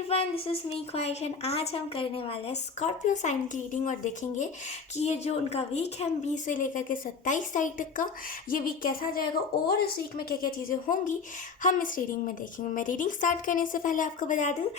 Everyone, this is me Khwahishan. आज हम करने वाले हैं स्कॉर्पियो साइन की रीडिंग और देखेंगे कि ये जो उनका वीक है 20 से लेकर के 27 तारीख तक का, ये वीक कैसा जाएगा और इस वीक में क्या क्या चीज़ें होंगी हम इस रीडिंग में देखेंगे। मैं रीडिंग स्टार्ट करने से पहले आपको बता दूँ,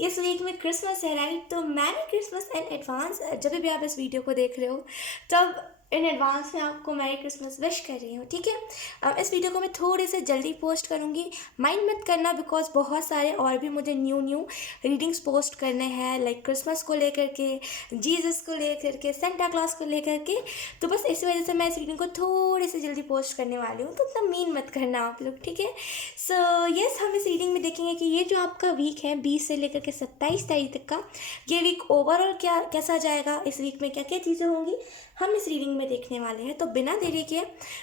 इस वीक में क्रिसमस है, राइट? तो मैरी क्रिसमस इन एडवांस। जब भी आप इस वीडियो को देख रहे हो तब इन एडवांस में आपको मैरी क्रिसमस विश कर रही हूँ, ठीक है। इस वीडियो को मैं थोड़े से जल्दी पोस्ट करूँगी, माइंड मत करना, बिकॉज बहुत सारे और भी मुझे न्यू रीडिंग्स पोस्ट करने हैं, लाइक क्रिसमस को लेकर के, जीसस को लेकर के, सेंटा क्लॉज को लेकर के। तो बस इस वजह से मैं इस रीडिंग को थोड़ी सी जल्दी पोस्ट करने वाली हूँ, तो उतना मीन मत करना आप लोग, ठीक है। सो यस, हम इस रीडिंग में देखेंगे कि ये जो आपका वीक है 20 से लेकर के 27 तारीख तक का, ये वीक ओवरऑल कैसा जाएगा, इस वीक में क्या क्या चीज़ें होंगी, हम इस रीडिंग में देखने वाले हैं। तो बिना देरी के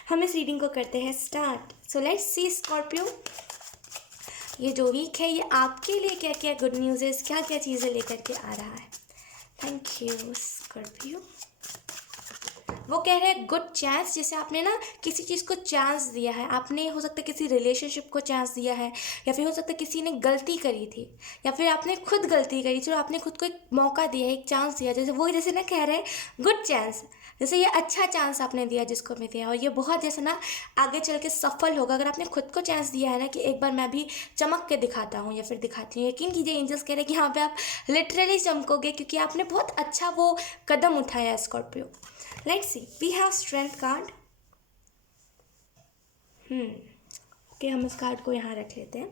हम इस रीडिंग को करते हैं start. So let's see Scorpio, ये जो वीक है ये आपके लिए क्या क्या गुड न्यूज़ है, क्या क्या चीज़ें लेकर के आ रहा है। Thank you Scorpio. वो कह रहे हैं गुड चांस, जैसे आपने ना किसी चीज़ को चांस दिया है, आपने हो सकता है किसी रिलेशनशिप को चांस दिया है, या फिर हो सकता है किसी ने गलती करी थी, या फिर आपने खुद गलती करी, चलो आपने खुद को एक मौका दिया, एक चांस दिया, जैसे वो जैसे ना कह रहे हैं गुड चांस, जैसे ये अच्छा चांस आपने दिया जिसको भी दिया, और ये बहुत जैसे ना आगे चल के सफल होगा। अगर आपने खुद को चांस दिया है ना कि एक बार मैं भी चमक के दिखाता हूँ या फिर दिखाती हूँ, यकीन कीजिए एंजल्स कह रहे हैं कि यहाँ पे आप लिटरली चमकोगे, क्योंकि आपने बहुत अच्छा वो कदम उठाया है Scorpio. Let's see. We have strength card. Okay, हम इस कार्ड को यहाँ रख लेते हैं।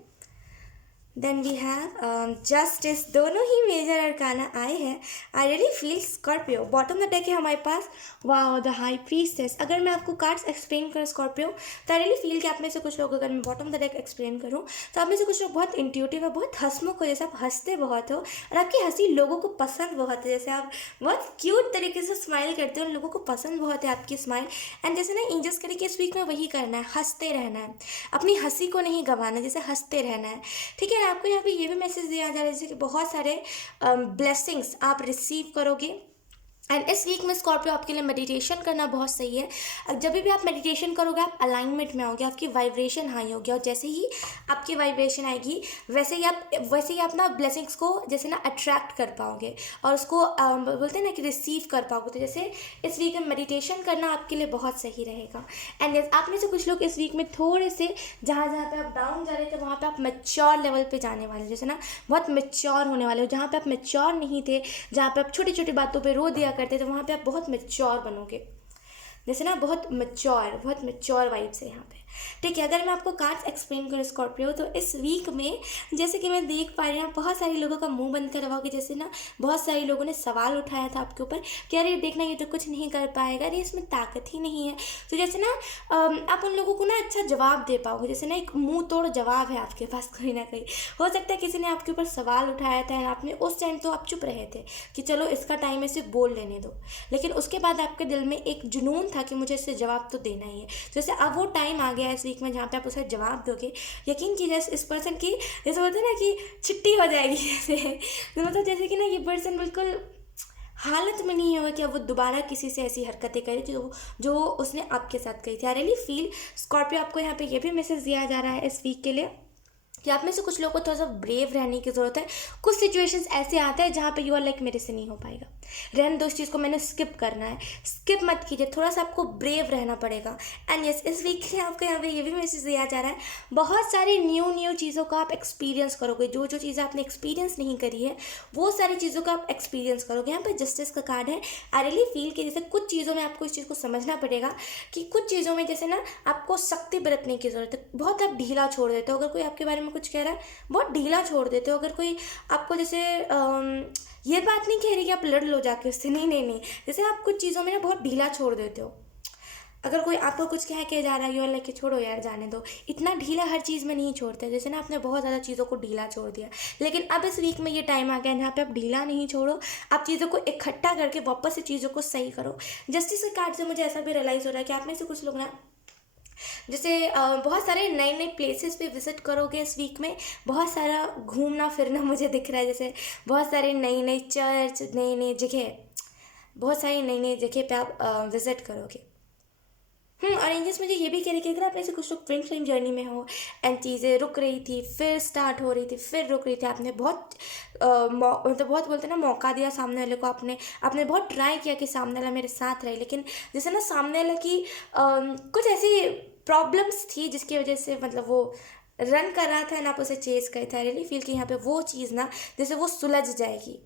Then we have justice. दोनों ही मेजर अरकाना आए हैं। I really feel Scorpio. Bottom the deck है हमारे पास, वाओ द हाई प्रीस्टेस। अगर मैं आपको कार्ड्स एक्सप्लेन करूँ स्कॉर्पियो, तो आई रियली फील कि आप में से कुछ लोग, अगर मैं बॉटम द डेक एक्सप्लेन करूँ तो आप में से कुछ लोग बहुत इंट्यूटिव है, बहुत हंसमुख हो, जैसे आप हंसते बहुत हो और आपकी हंसी लोगों को पसंद बहुत है, जैसे आप बहुत क्यूट तरीके से स्माइल करते हो, लोगों को पसंद बहुत है आपकी स्माइल। एंड जैसे ना एंजल्स करे कि इस वीक में वही करना है, हंसते रहना है, अपनी हंसी को नहीं गंवाना, जैसे हंसते रहना है, ठीक है। आपको यहाँ पे ये भी मैसेज दिया जा रहा है जैसे कि बहुत सारे ब्लेसिंग्स आप रिसीव करोगे। एंड इस वीक में स्कॉर्पियो आपके लिए मेडिटेशन करना बहुत सही है। जब भी आप मेडिटेशन करोगे आप अलाइनमेंट में आओगे, आपकी वाइब्रेशन हाई होगी, और जैसे ही आपकी वाइब्रेशन आएगी वैसे ही आप ना ब्लेसिंग्स को जैसे ना अट्रैक्ट कर पाओगे और उसको बोलते हैं ना कि रिसीव कर पाओगे। तो जैसे इस वीक में मेडिटेशन करना आपके लिए बहुत सही रहेगा। एंड आप में से कुछ लोग इस वीक में थोड़े से जहाँ पे आप डाउन जा रहे थे वहाँ पे आप मेच्योर लेवल पे जाने वाले, जैसे ना बहुत मेच्योर होने वाले हो। जहाँ पे आप मेच्योर नहीं थे, जहाँ पे आप छोटी छोटी बातों पे रो दिया करते, तो वहाँ पे आप बहुत मेच्योर बनोगे, जैसे ना बहुत मेच्योर वाइब्स है यहाँ पे, ठीक है। अगर मैं आपको कार्ड्स एक्सप्लेन करूँ स्कॉर्पियो, तो इस वीक में जैसे कि मैं देख पा रही हूँ बहुत सारे लोगों का मुंह बंद कर रहोगे, जैसे ना बहुत सारे लोगों ने सवाल उठाया था आपके ऊपर कि अरे देखना ये तो कुछ नहीं कर पाएगा, अरे इसमें ताकत ही नहीं है। तो जैसे ना आप उन लोगों को ना अच्छा जवाब दे पाओगे, जैसे ना एक मुंह तोड़ जवाब है आपके पास कहीं ना कहीं। हो सकता है किसी ने आपके ऊपर सवाल उठाया था, आपने उस टाइम तो आप चुप रहे थे कि चलो इसका टाइम है, सिर्फ बोल लेने दो, लेकिन उसके बाद आपके दिल में एक जुनून था कि मुझे इससे जवाब तो देना ही है। जैसे अब वो टाइम आ गया है इस वीक में जहाँ पे आप उसे जवाब दोगे, यकीन कीजिए इस पर्सन की जैसे बोलते हैं ना कि छिट्टी हो जाएगी, जैसे तो मतलब जैसे कि ना ये पर्सन बिल्कुल हालत में नहीं होगा कि अब वो दोबारा किसी से ऐसी हरकतें करे जो उसने आपके साथ करी थी। आई रियली फील स्कॉर्पियो, आपको यहाँ पे ये भी मैसेज दिया जा रहा है इस वीक के लिए कि आप में से कुछ लोगों को थोड़ा सा ब्रेव रहने की ज़रूरत है। कुछ सिचुएशंस ऐसे आते हैं जहाँ पे यू आर लाइक मेरे से नहीं हो पाएगा, रहने दो इस चीज़ को, मैंने स्किप करना है, स्किप मत कीजिए, थोड़ा सा आपको ब्रेव रहना पड़ेगा। एंड यस, इस वीक से आपको यहाँ पे ये भी मैसेज दिया जा रहा है, बहुत सारी न्यू चीज़ों का आप एक्सपीरियंस करोगे, जो चीज़ें आपने एक्सपीरियंस नहीं करी है वो सारी चीज़ों का आप एक्सपीरियंस करोगे। यहाँ पर जस्टिस का कार्ड है। आई रियली फील कि जैसे कुछ चीज़ों में आपको इस चीज़ को समझना पड़ेगा कि कुछ चीज़ों में जैसे ना आपको सख्ती बरतने की ज़रूरत है, बहुत आप ढीला छोड़ देते हो। अगर कोई आपके बारे में कुछ कह रहा है बहुत ढीला छोड़ देते हो। अगर कोई आपको जैसे ये बात नहीं कह रही कि आप लड़ लो जाके उससे, नहीं, जैसे आप कुछ चीज़ों में ना बहुत ढीला छोड़ देते हो। अगर कोई आपको कुछ कह के जा रहा है, यूँ कि छोड़ो यार जाने दो, इतना ढीला हर चीज़ में नहीं छोड़ते, जैसे ना आपने बहुत ज़्यादा चीज़ों को ढीला छोड़ दिया। लेकिन अब इस वीक में ये टाइम आ गया जहाँ पे आप ढीला नहीं छोड़ो, आप चीज़ों को इकट्ठा करके वापस से चीज़ों को सही करो। जस्टिस के कार्ड से मुझे ऐसा भी रियलाइज़ हो रहा है कि आप में से कुछ लोग ना जैसे बहुत सारे नए प्लेसेस पे विजिट करोगे इस वीक में, बहुत सारा घूमना फिरना मुझे दिख रहा है, जैसे बहुत सारे नई चर्च, नई जगह, बहुत सारी नई जगह पे आप विजिट करोगे। और एंजल्स मुझे ये भी कह रहे कि अगर आप ऐसे कुछ लोग ट्विन फ्लेम जर्नी में हो एंड चीज़ें रुक रही थी, फिर स्टार्ट हो रही थी, फिर रुक रही थी, आपने बहुत मतलब बहुत बोलते हैं ना, मौका दिया सामने वाले को, आपने बहुत ट्राई किया कि सामने वाला मेरे साथ रहे, लेकिन जैसे ना सामने वाले की कुछ ऐसी प्रॉब्लम्स थी जिसकी वजह से मतलब वो रन कर रहा था एंड आप उसे चेस करे थे। आई रियली फील कि यहाँ पे वो चीज़ ना जैसे वो सुलझ जाएगी।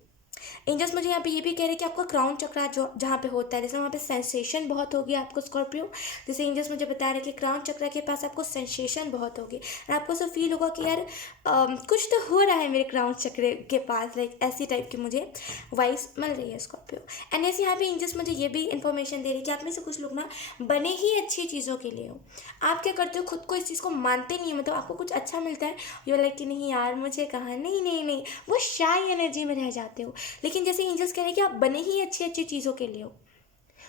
एंजल्स मुझे यहाँ पे ये भी कह रहे हैं कि आपका क्राउन चक्रा जो जहाँ पे होता है, जैसे वहाँ पे सेंसेशन बहुत होगी आपको स्कॉर्पियो। जैसे एंजल्स मुझे बता रहे हैं कि क्राउन चक्रा के पास आपको सेंसेशन बहुत होगी और आपको ऐसा फील होगा कि यार कुछ तो हो रहा है मेरे क्राउन चक्र के पास, लाइक ऐसी टाइप की मुझे वाइब्स मिल रही है स्कॉर्पियो। एंड ऐसे यहाँ पे एंजल्स मुझे ये भी इन्फॉर्मेशन दे रही है कि आप में से कुछ लोग ना बने ही अच्छी चीज़ों के लिए हो। आप क्या करते हो, खुद को इस चीज़ को मानते नहीं हो, मतलब आपको कुछ अच्छा मिलता है, यू लाइक कि नहीं यार मुझे कहा, नहीं नहीं नहीं, वो शाई एनर्जी में रह जाते हो। लेकिन जैसे एंजल्स कह रहे हैं कि आप बने ही अच्छी अच्छी चीज़ों के लिए हो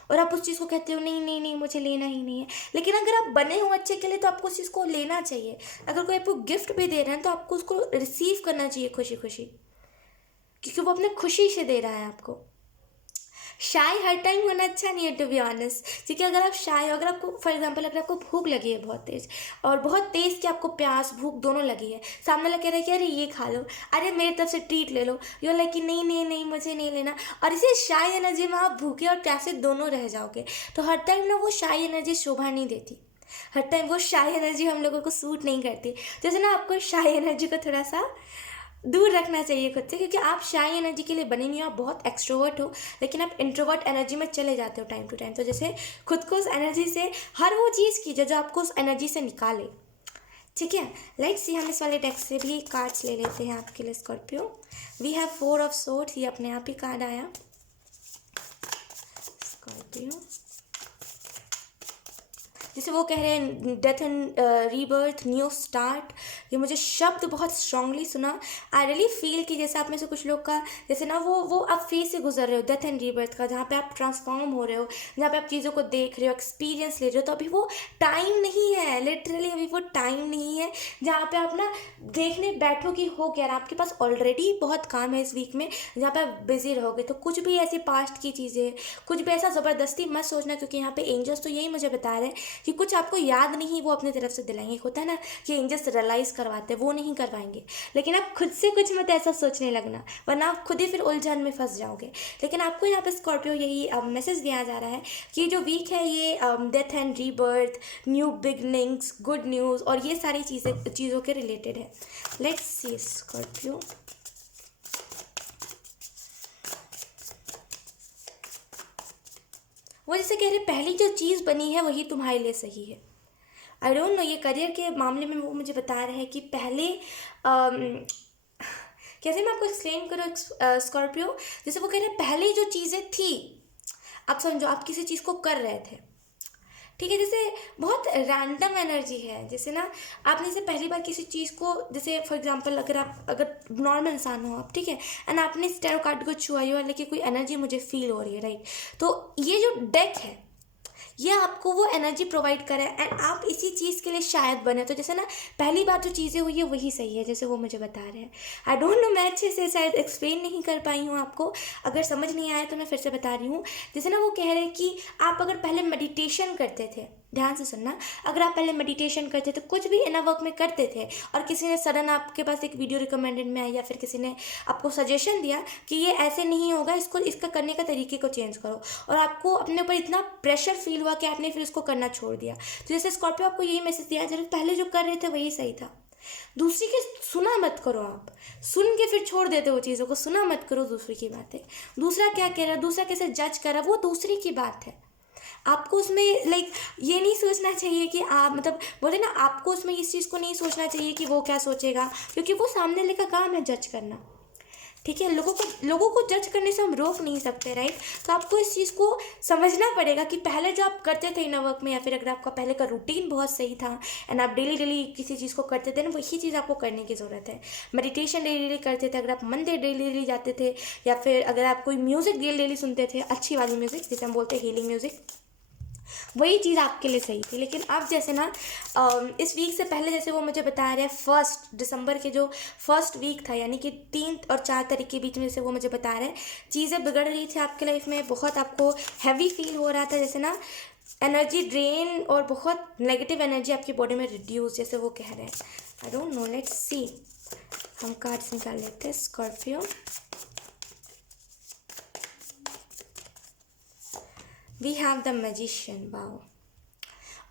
और आप उस चीज़ को कहते हो नहीं नहीं नहीं मुझे लेना ही नहीं है। लेकिन अगर आप बने हो अच्छे के लिए तो आपको उस चीज़ को लेना चाहिए। अगर कोई आपको गिफ्ट भी दे रहा है तो आपको उसको रिसीव करना चाहिए खुशी खुशी, क्योंकि वो अपने खुशी से दे रहा है आपको। शाय हर टाइम होना अच्छा नहीं है टू बी ऑनेस्ट, क्योंकि अगर आप शाय हो, अगर आपको फॉर एग्जांपल अगर आपको भूख लगी है बहुत तेज़ और बहुत तेज़ कि आपको प्यास भूख दोनों लगी है, सामने लग कह रहा है कि अरे ये खा लो, अरे मेरी तरफ से ट्रीट ले लो, यू लाइक कि नहीं नहीं नहीं मुझे नहीं लेना, और इसी शाय एनर्जी में आप भूखे और प्यासे दोनों रह जाओगे। तो हर टाइम ना वो शाय एनर्जी शोभा नहीं देती, हर टाइम वो शाय एनर्जी हम लोगों को सूट नहीं करती। जैसे ना आपको शाय एनर्जी को थोड़ा सा दूर रखना चाहिए खुद से, क्योंकि आप शाई एनर्जी के लिए बने नहीं हो, आप बहुत एक्सट्रोवर्ट हो, लेकिन आप इंट्रोवर्ट एनर्जी में चले जाते हो टाइम टू टाइम। तो जैसे खुद को उस एनर्जी से हर वो चीज़ कीजिए जो आपको उस एनर्जी से निकाले, ठीक है। लेट्स सी, हम इस वाले डेक से भी कार्ड्स ले लेते हैं आपके लिए Scorpio. We have 4 of swords, ये अपने आप ही कार्ड आया स्कॉर्पियो। जैसे वो कह रहे हैं death and rebirth, new start, ये मुझे शब्द बहुत स्ट्रांगली सुना। आई रियली फील कि जैसे आप में से कुछ लोग का जैसे ना वो आप फेज से गुजर रहे हो डेथ एंड रीबर्थ का, जहाँ पे आप ट्रांसफॉर्म हो रहे हो, जहाँ पे आप चीज़ों को देख रहे हो, एक्सपीरियंस ले रहे हो। तो अभी वो टाइम नहीं है, लिटरली अभी वो टाइम नहीं है जहाँ पे आप ना देखने बैठो कि हो क्या, आपके पास ऑलरेडी बहुत काम है इस वीक में जहाँ पे आप बिजी रहोगे। तो कुछ भी ऐसी पास्ट की चीज़ें, कुछ भी ऐसा ज़बरदस्ती मत सोचना, क्योंकि यहाँ पे एंजल्स तो यही मुझे बता रहे हैं कि कुछ आपको याद नहीं वो अपनी तरफ से दिलाएंगे। होता है ना कि एंजल्स रियलाइज़ करवाते हैं, वो नहीं करवाएंगे, लेकिन आप खुद से कुछ मत ऐसा सोचने लगना, वरना आप खुद ही फिर उलझन में फंस जाओगे। लेकिन आपको यहाँ पे स्कॉर्पियो यही मैसेज दिया जा रहा है कि जो वीक है ये death and rebirth, new beginnings, good news और ये सारी चीज़ों के रिलेटेड है। Let's C Scorpio. वो जैसे कह रहे पहली जो चीज़ बनी है वही तुम्हारे लिए सही है। आई डोंट नो, ये करियर के मामले में वो मुझे बता रहे हैं कि पहले कैसे मैं आपको एक्सप्लेन करूँ स्कॉर्पियो। जैसे वो कह रहे हैं पहले जो चीज़ें थी, आप समझो आप किसी चीज़ को कर रहे थे, ठीक है, जैसे बहुत रैंडम एनर्जी है। जैसे ना आपने से पहली बार किसी चीज़ को, जैसे फॉर एग्जांपल अगर नॉर्मल इंसान हो आप, ठीक है, एंड आपने इस टैरो कार्ड को छुआ हुआ, लेकिन कोई एनर्जी मुझे फील हो रही है, राइट। तो ये जो डेक है ये आपको वो एनर्जी प्रोवाइड करे एंड आप इसी चीज़ के लिए शायद बने। तो जैसे ना पहली बार जो चीज़ें हुई है वही सही है, जैसे वो मुझे बता रहे हैं। आई डोंट नो, मैं अच्छे से शायद एक्सप्लेन नहीं कर पाई हूँ आपको, अगर समझ नहीं आया तो मैं फिर से बता रही हूँ। जैसे ना वो कह रहे हैं कि आप अगर पहले मेडिटेशन करते थे, ध्यान से सुनना, अगर आप पहले मेडिटेशन करते थे, कुछ भी इनर वर्क में करते थे, और किसी ने सडन आपके पास एक वीडियो रिकमेंडेड में आई या फिर किसी ने आपको सजेशन दिया कि ये ऐसे नहीं होगा, इसका करने का तरीके को चेंज करो, और आपको अपने ऊपर इतना प्रेशर फील हुआ कि आपने फिर उसको करना छोड़ दिया। तो जैसे स्कॉर्पियो आपको यही मैसेज दिया, जरूर पहले जो कर रहे थे वही सही था। दूसरी की सुना मत करो, आप सुन के फिर छोड़ देते हो चीज़ों को, सुना मत करो दूसरी की बातें। दूसरा क्या कह रहा है, दूसरा कैसे जज कर रहा है, वो दूसरी की बात है। आपको उसमें लाइक ये नहीं सोचना चाहिए कि आप मतलब बोले ना, आपको उसमें इस चीज़ को नहीं सोचना चाहिए कि वो क्या सोचेगा, क्योंकि वो सामने वाले का काम है जज करना, ठीक है। लोगों को जज करने से हम रोक नहीं सकते, राइट। तो आपको इस चीज़ को समझना पड़ेगा कि पहले जो आप करते थे इनर वर्क में, या फिर अगर आपका पहले का रूटीन बहुत सही था एंड आप डेली किसी चीज़ को करते थे ना, वही चीज़ आपको करने की ज़रूरत है। मेडिटेशन डेली करते थे, अगर आप मंदिर डेली जाते थे, या फिर अगर आप कोई म्यूज़िक डेली सुनते थे, अच्छी वाली म्यूज़िक जिसे हम बोलते हैं हीलिंग म्यूज़िक, वही चीज़ आपके लिए सही थी। लेकिन अब जैसे ना इस वीक से पहले जैसे वो मुझे बता रहे हैं 1 दिसंबर के जो फर्स्ट वीक था, यानी कि 3 और 4 तारीख के बीच में, जैसे वो मुझे बता रहे हैं चीज़ें बिगड़ रही थी आपके लाइफ में, बहुत आपको हैवी फील हो रहा था। जैसे ना एनर्जी ड्रेन और बहुत नेगेटिव एनर्जी आपकी बॉडी में रिड्यूस, जैसे वो कह रहे हैं। I don't know, let's see. हम कार्ड्स निकाल लेते हैं। Scorpio, we have the magician. Wow,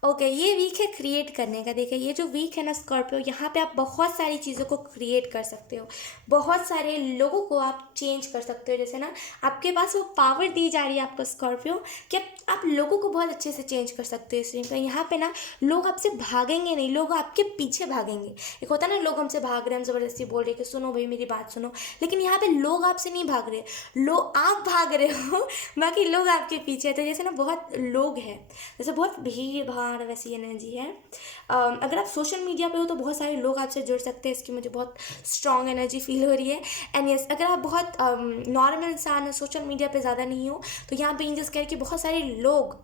okay, ये वीक है क्रिएट करने का। देखिए ये जो वीक है ना स्कॉर्पियो, यहाँ पे आप बहुत सारी चीज़ों को क्रिएट कर सकते हो, बहुत सारे लोगों को आप चेंज कर सकते हो। जैसे ना आपके पास वो पावर दी जा रही है आपको स्कॉर्पियो, कि आप लोगों को बहुत अच्छे से चेंज कर सकते हो इस वीक में। यहाँ पे ना लोग आपसे भागेंगे नहीं, लोग आपके पीछे भागेंगे। एक होता है ना, लोग हमसे भाग रहे हैं, हम ज़बरदस्ती बोल रहे हैं कि सुनो भाई मेरी बात सुनो, लेकिन यहाँ पे लोग आपसे नहीं भाग रहे, लोग आप भाग रहे हो, बाकी लोग आपके पीछे। तो जैसे ना बहुत लोग हैं, जैसे बहुत भीड़ भाड़, वैसी एनर्जी है। अगर आप सोशल मीडिया पे हो तो बहुत सारे लोग आपसे जुड़ सकते हैं, इसकी मुझे बहुत स्ट्रॉन्ग एनर्जी फील हो रही है। एंड यस, अगर आप बहुत नॉर्मल इंसान हो, सोशल मीडिया पे ज़्यादा नहीं हो, तो यहाँ पे एंजल्स कह रहे कि बहुत सारे लोग,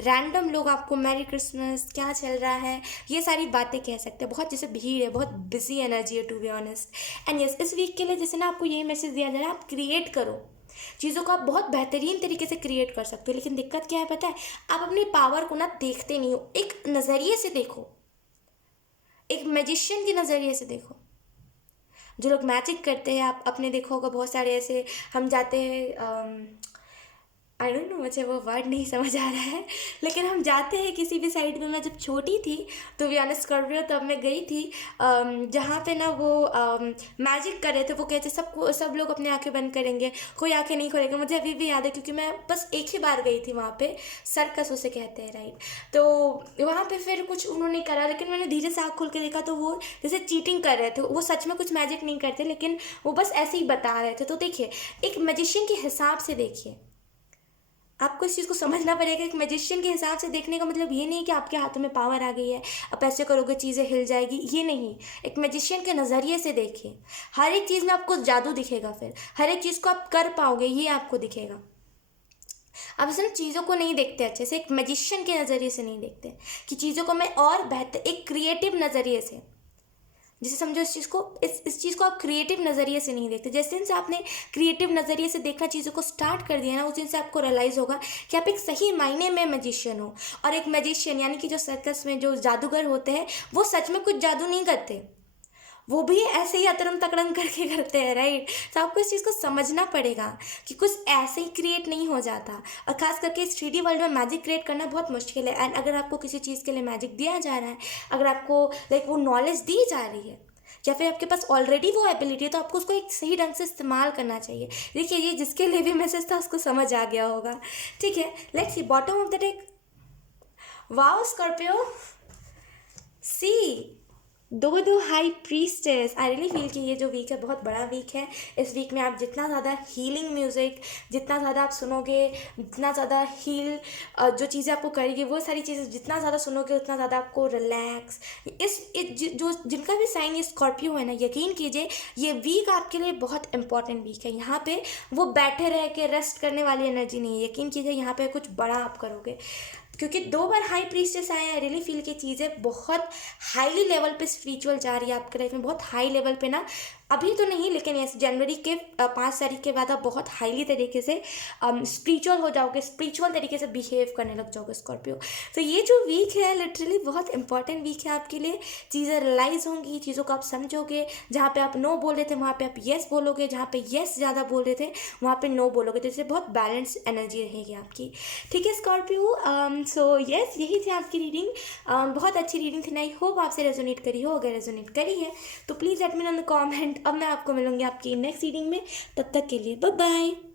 रैंडम लोग आपको मैरी क्रिसमस, क्या चल रहा है, ये सारी बातें कह सकते हैं। बहुत जैसे भीड़ है, बहुत बिजी एनर्जी है to be honest. And yes, इस वीक के लिए जैसे ना आपको यही मैसेज दिया जा रहा है, आप क्रिएट करो चीज़ों को, आप बहुत बेहतरीन तरीके से क्रिएट कर सकते हो। लेकिन दिक्कत क्या है पता है, आप अपनी पावर को ना देखते नहीं हो। एक नज़रिए से देखो, एक मैजिशियन के नज़रिए से देखो। जो लोग मैजिक करते हैं, आप अपने देखो होगा बहुत सारे ऐसे, हम जाते हैं, आई डोंट नो, मुझे वो वर्ड नहीं समझ आ रहा है, लेकिन हम जाते हैं किसी भी साइड में। मैं जब छोटी थी तो वी ऑनेस्ट कर रही हूँ, तब मैं गई थी जहाँ पे ना वो मैजिक कर रहे थे। वो कहते सब लोग अपनी आंखें बंद करेंगे, कोई आंखें नहीं खोलेंगे। मुझे अभी भी याद है क्योंकि मैं बस एक ही बार गई थी वहाँ पे, सर्कस उसे कहते हैं, राइट। तो वहाँ पे फिर कुछ उन्होंने करा, लेकिन मैंने धीरे से आँख खोल के देखा तो वो जैसे चीटिंग कर रहे थे। वो सच में कुछ मैजिक नहीं करते, लेकिन वो बस ऐसे ही बता रहे थे। तो देखिए, एक मैजिशियन के हिसाब से देखिए, आपको इस चीज़ को समझना पड़ेगा। एक मैजिशियन के हिसाब से देखने का मतलब ये नहीं कि आपके हाथों में पावर आ गई है, आप ऐसे करोगे चीज़ें हिल जाएगी, ये नहीं। एक मैजिशियन के नज़रिए से देखिए, हर एक चीज़ में आपको जादू दिखेगा, फिर हर एक चीज़ को आप कर पाओगे, ये आपको दिखेगा। आप इसे ना चीज़ों को नहीं देखते अच्छे से, एक मैजिशियन के नज़रिए से नहीं देखते कि चीज़ों को मैं और बेहतर, एक क्रिएटिव नज़रिए से, जैसे समझो इस चीज़ को, इस चीज़ को आप क्रिएटिव नज़रिए से नहीं देखते। जिस दिन से आपने क्रिएटिव नज़रिए से देखना चीज़ों को स्टार्ट कर दिया ना, उस दिन से आपको रियलाइज़ होगा कि आप एक सही मायने में मैजिशियन हो। और एक मैजिशियन यानी कि जो सर्कस में जो जादूगर होते हैं, वो सच में कुछ जादू नहीं करते, वो भी ऐसे ही अतरम तकड़म करके करते हैं, राइट। तो आपको इस चीज़ को समझना पड़ेगा कि कुछ ऐसे ही क्रिएट नहीं हो जाता। और ख़ास करके इस 3D वर्ल्ड में मैजिक क्रिएट करना बहुत मुश्किल है। एंड अगर आपको किसी चीज़ के लिए मैजिक दिया जा रहा है, अगर आपको लाइक वो नॉलेज दी जा रही है, या फिर आपके पास ऑलरेडी वो एबिलिटी है, तो आपको उसको एक सही ढंग से इस्तेमाल करना चाहिए। देखिए, ये जिसके लिए भी मैसेज था उसको समझ आ गया होगा, ठीक है। Let's see bottom of the deck. Wow Scorpio, see दो high priestess. I really feel कि ये जो वीक है बहुत बड़ा वीक है। इस वीक में आप जितना ज़्यादा हीलिंग म्यूज़िक, जितना ज़्यादा आप सुनोगे, जितना ज़्यादा हील जो चीज़ें आपको करेगी, वो सारी चीज़ें जितना ज़्यादा सुनोगे उतना ज़्यादा आपको रिलैक्स। जो जिनका भी साइन ये स्कॉर्पियो है ना, यकीन कीजिए ये वीक आपके लिए बहुत इंपॉर्टेंट वीक है। यहाँ पे वो बैठे रह के रेस्ट करने वाली एनर्जी नहीं है। यकीन कीजिए यहाँ पे कुछ बड़ा आप करोगे, क्योंकि 2 बार हाई प्रीस्टेस आए हैं। रियली फील की चीज़ें बहुत हाईली लेवल पे स्पिरिचुअल जा रही है आपके लाइफ में, बहुत हाई लेवल पे ना, अभी तो नहीं, लेकिन यस जनवरी के 5 तारीख के बाद आप बहुत हाईली तरीके से स्पिरिचुअल हो जाओगे, स्पिरिचुअल तरीके से बिहेव करने लग जाओगे स्कॉर्पियो। तो ये जो वीक है लिटरली बहुत इंपॉर्टेंट वीक है आपके लिए। चीज़ें रियलाइज़ होंगी, चीज़ों को आप समझोगे। जहाँ पे आप नो बोल रहे थे वहाँ पे आप येस बोलोगे, जहाँ पे येस ज़्यादा बोल रहे थे वहाँ पे नो बोलोगे। तो इससे बहुत बैलेंस एनर्जी रहेगी आपकी, ठीक है स्कॉर्पियो। सो येस, यही थी आपकी रीडिंग। बहुत अच्छी रीडिंग थी। आई होप आपसे रेजोनेट करी हो। अगर रेजोनेट करी है तो please let me know in the comment. अब मैं आपको मिलूंगी आपकी नेक्स्ट रीडिंग में, तब तक के लिए बाय बाय।